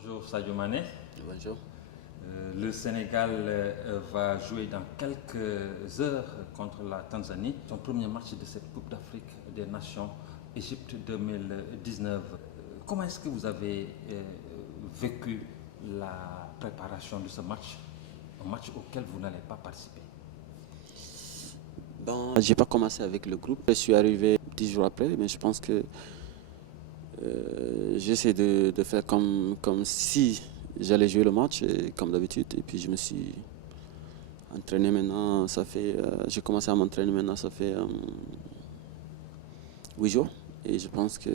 Bonjour Sadio Mané. Bonjour. Le Sénégal va jouer dans quelques heures contre la Tanzanie. Son premier match de cette Coupe d'Afrique des Nations Égypte 2019. Comment est-ce que vous avez vécu la préparation de ce match? Un match auquel vous n'allez pas participer. J'ai pas commencé avec le groupe. Je suis arrivé 10 jours après, mais je pense que j'essaie de faire comme si j'allais jouer le match, comme d'habitude. Et puis je me suis entraîné maintenant. J'ai commencé à m'entraîner maintenant, ça fait 8 jours. Et je pense que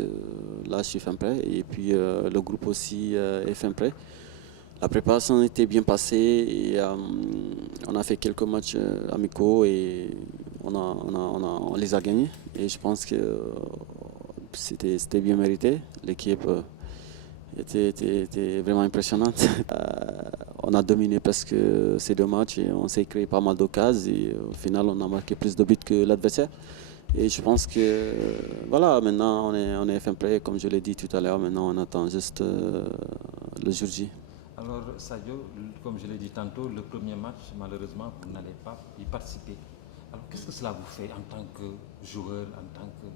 là, je suis fin prêt. Et puis le groupe aussi est fin prêt. La préparation était bien passée et on a fait quelques matchs amicaux et on les a gagnés. Et je pense que c'était bien mérité. L'équipe était vraiment impressionnante. On a dominé presque ces deux matchs et on s'est créé pas mal d'occasions. Et au final, on a marqué plus de buts que l'adversaire. Et je pense que voilà, maintenant on est fin prêt, comme je l'ai dit tout à l'heure. Maintenant, on attend juste le jour J. Alors Sadio, comme je l'ai dit tantôt, le premier match, malheureusement, vous n'allez pas y participer. Alors qu'est-ce que cela vous fait en tant que joueur, en tant que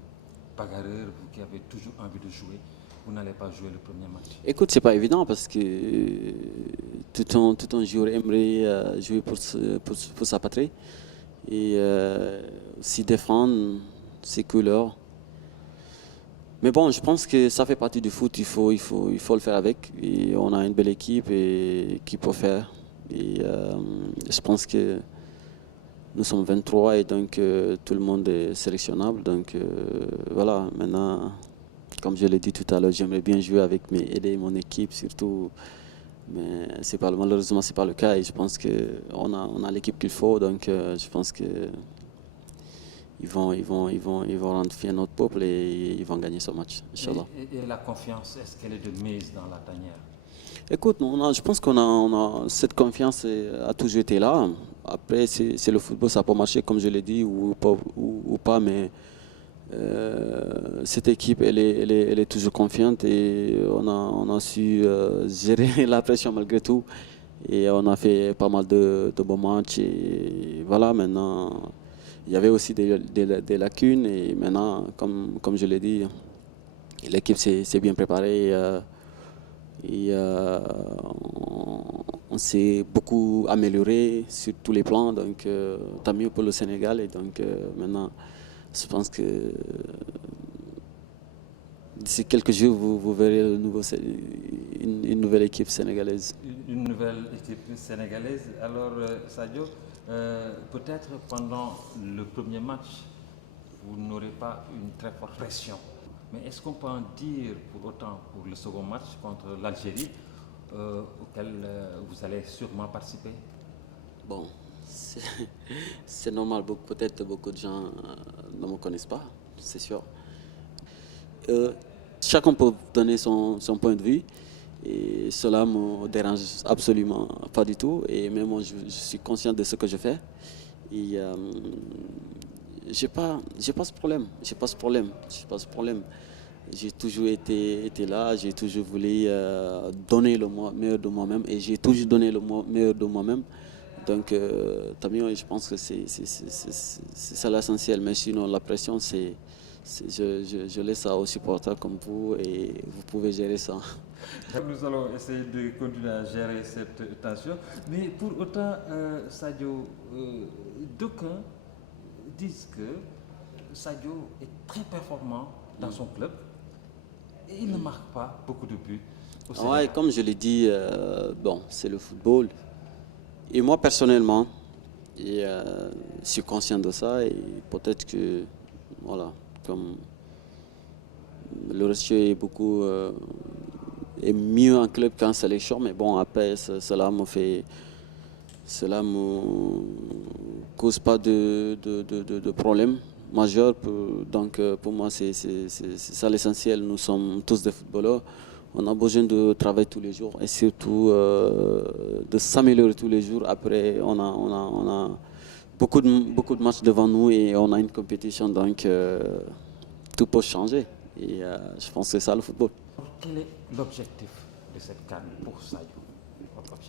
bagarreur, vous qui avez toujours envie de jouer, vous n'allez pas jouer le premier match? Écoute, c'est pas évident parce que tout un joueur aimerait jouer pour sa patrie et s'y défendre ses couleurs. Mais bon, je pense que ça fait partie du foot, il faut le faire avec. Et on a une belle équipe qui peut faire. Et je pense que nous sommes 23 et donc tout le monde est sélectionnable. Donc voilà, maintenant, comme je l'ai dit tout à l'heure, j'aimerais bien jouer avec aider mon équipe surtout. Mais malheureusement, ce n'est pas le cas et je pense qu'on a l'équipe qu'il faut. Donc je pense que ils vont rendre fier notre peuple et ils vont gagner ce match, Inch'Allah. Et la confiance, est-ce qu'elle est de mise dans la tanière? Écoute, je pense qu'on a cette confiance a toujours été là. Après, c'est le football, ça peut marcher comme je l'ai dit ou pas, mais cette équipe, elle est toujours confiante et on a su gérer la pression malgré tout. Et on a fait pas mal de bons matchs et voilà, maintenant. Il y avait aussi des lacunes et maintenant, comme je l'ai dit, l'équipe s'est bien préparée et on s'est beaucoup amélioré sur tous les plans. Donc, tant mieux pour le Sénégal. Et donc, maintenant, je pense que d'ici quelques jours, vous verrez une nouvelle équipe sénégalaise. Une nouvelle équipe sénégalaise. Alors, Sadio, peut-être pendant le premier match, vous n'aurez pas une très forte pression. Mais est-ce qu'on peut en dire pour autant pour le second match contre l'Algérie, auquel vous allez sûrement participer? Bon, c'est normal, peut-être beaucoup de gens ne me connaissent pas, c'est sûr. Chacun peut donner son point de vue et cela ne me dérange absolument pas du tout. Et même moi, je suis conscient de ce que je fais. Et j'ai pas ce problème. J'ai pas ce problème. J'ai toujours été là. J'ai toujours voulu donner le meilleur de moi-même et j'ai toujours donné le meilleur de moi-même. Donc, tant mieux. Je pense que c'est ça l'essentiel. Mais sinon, la pression, je laisse ça aux supporters comme vous et vous pouvez gérer ça. Nous allons essayer de continuer à gérer cette tension. Mais pour autant, Sadio, d'aucuns disent que Sadio est très performant dans son club et il ne marque pas beaucoup de buts au Sénégal. Ouais, comme je l'ai dit, bon, c'est le football. Et moi, personnellement, je suis conscient de ça et peut-être que, voilà, comme le ratio est mieux en club qu'en sélection, mais bon, après, cela me cause pas de problème majeur. Donc, pour moi, c'est ça l'essentiel. Nous sommes tous des footballeurs. On a besoin de travailler tous les jours et surtout de s'améliorer tous les jours. Après, on a beaucoup de matchs devant nous et on a une compétition, donc tout peut changer. Et je pense que c'est ça le football. Quel est l'objectif de de cette CAN pour Sadio?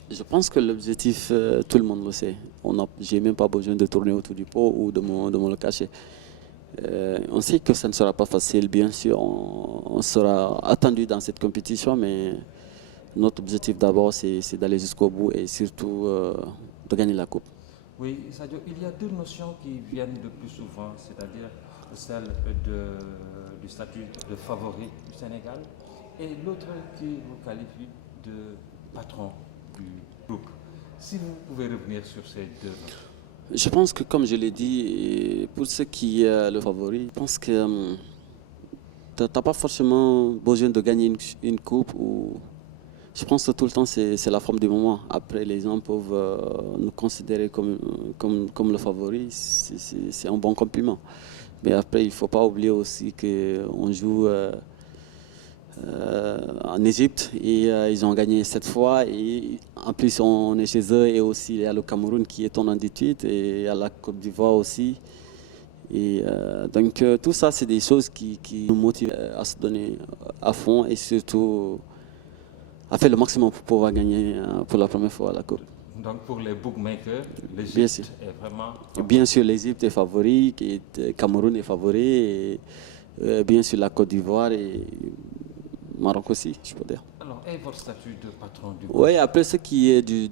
Je pense que l'objectif, tout le monde le sait. Je n'ai même pas besoin de tourner autour du pot ou de me le cacher. On sait que ça ne sera pas facile, bien sûr. On sera attendu dans cette compétition, mais notre objectif d'abord, c'est d'aller jusqu'au bout et surtout de gagner la coupe. Oui, Sadio, il y a deux notions qui viennent le plus souvent, c'est-à-dire celle du statut de favori du Sénégal et l'autre qui vous qualifie de patron du groupe. Si vous pouvez revenir sur ces deux notions. Je pense que, comme je l'ai dit, pour ce qui est le favori, je pense que tu n'as pas forcément besoin de gagner une coupe. Je pense que tout le temps, c'est la forme du moment. Après, les gens peuvent nous considérer comme le favori. C'est un bon compliment. Mais après, il ne faut pas oublier aussi qu'on joue en Égypte et ils ont gagné 7 fois. Et en plus, on est chez eux et aussi il y a le Cameroun qui est en 18 et il y a la Côte d'Ivoire aussi. Et donc tout ça, c'est des choses qui nous motivent à se donner à fond et surtout à faire le maximum pour pouvoir gagner pour la première fois la Coupe. Donc pour les bookmakers, l'Égypte est vraiment... Bien sûr, l'Égypte est favori, le Cameroun est favori, et bien sûr la Côte d'Ivoire et Maroc aussi, je peux dire. Alors, et votre statut de patron du groupe? Oui, après ce qui est du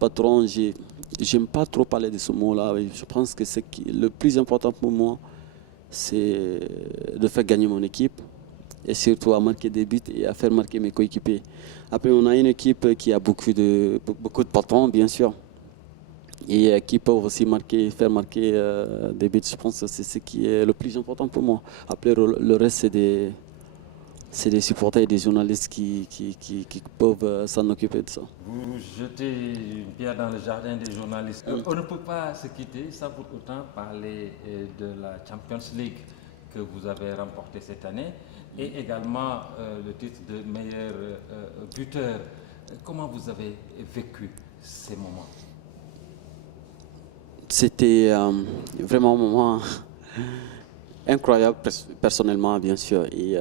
patron, j'aime pas trop parler de ce mot-là. Je pense que le plus important pour moi, c'est de faire gagner mon équipe et surtout à marquer des buts et à faire marquer mes coéquipiers. Après, on a une équipe qui a beaucoup de patrons, bien sûr, et qui peuvent aussi faire marquer des buts. Je pense que c'est ce qui est le plus important pour moi. Après, le reste, c'est des supporters et des journalistes qui peuvent s'en occuper de ça. Vous jetez une pierre dans le jardin des journalistes. On ne peut pas se quitter sans pour autant parler de la Champions League que vous avez remportée cette année et également le titre de meilleur buteur. Comment vous avez vécu ces moments? C'était vraiment un moment incroyable, personnellement, bien sûr. Et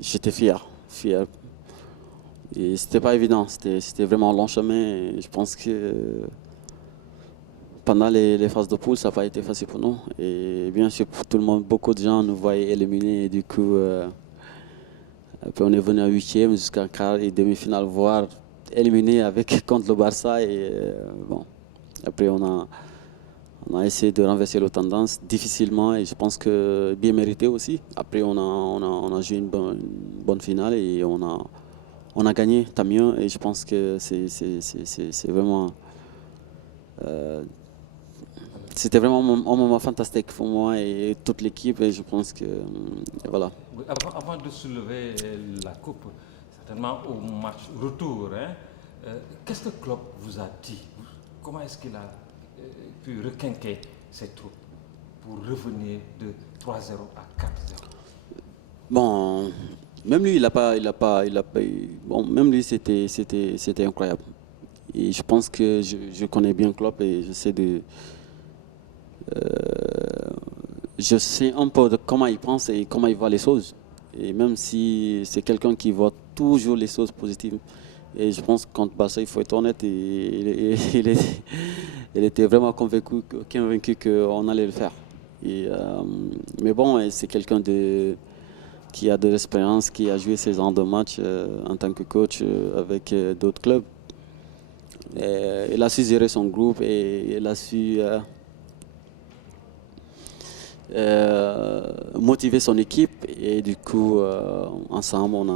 j'étais fier. Et c'était pas évident, c'était vraiment un long chemin. Et je pense que pendant les phases de poule, ça n'a pas été facile pour nous. Et bien sûr, pour tout le monde, beaucoup de gens nous voyaient éliminés. Et du coup, après on est venu à 8e jusqu'à quart et demi-finale, voire éliminé contre le Barça. Et bon, après on a essayé de renverser la tendance difficilement et je pense que bien mérité aussi. Après, on a joué une bonne finale et on a gagné, tant mieux. Et je pense que c'est vraiment... c'était vraiment un moment fantastique pour moi et toute l'équipe. Et je pense que... voilà. Oui, avant de soulever la coupe, certainement au match retour, qu'est-ce que Klopp vous a dit? Comment est-ce qu'il a pu requinquer ses troupes pour revenir de 3-0 à 4-0? Bon, même lui, bon, même lui, c'était incroyable. Et je pense que je connais bien Klopp et je sais un peu de comment il pense et comment il voit les choses. Et même si c'est quelqu'un qui voit toujours les choses positives. Et je pense que contre Barça, il faut être honnête, il était vraiment convaincu qu'on allait le faire. Mais bon, c'est quelqu'un qui a de l'expérience, qui a joué ces ans de match en tant que coach avec d'autres clubs. Il a su gérer son groupe et il a su motiver son équipe et du coup ensemble on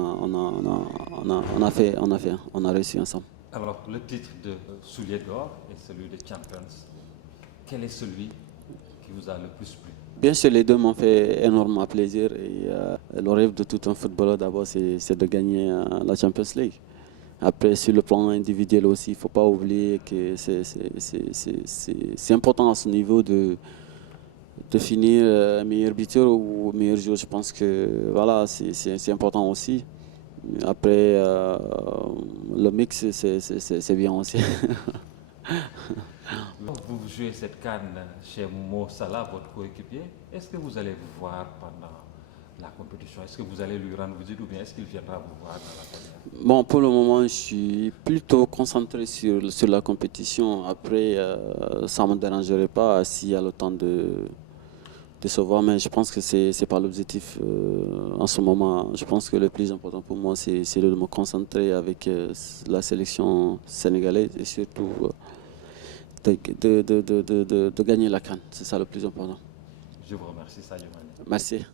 a réussi ensemble. Alors le titre de soulier d'or et celui de Champions, quel est celui qui vous a le plus plu? Bien sûr, les deux m'ont fait énormément plaisir et le rêve de tout un footballeur d'abord c'est de gagner la Champions League. Après, sur le plan individuel aussi, il ne faut pas oublier que c'est important à ce niveau de finir meilleur buteur ou meilleur joueur. Je pense que voilà, c'est important aussi. Après, le mix, c'est bien aussi. Vous jouez cette CAN chez Mo Salah, votre coéquipier. Est-ce que vous allez vous voir pendant la compétition? Est-ce que vous allez lui rendre visite ou bien est-ce qu'il viendra vous voir dans la Côte? Bon, pour le moment, je suis plutôt concentré sur la compétition. Après, ça ne me dérangerait pas s'il y a le temps de se voir, mais je pense que ce n'est pas l'objectif en ce moment. Je pense que le plus important pour moi, c'est de me concentrer avec la sélection sénégalaise et surtout de gagner la CAN. C'est ça le plus important. Je vous remercie, Sadio Mané. Merci.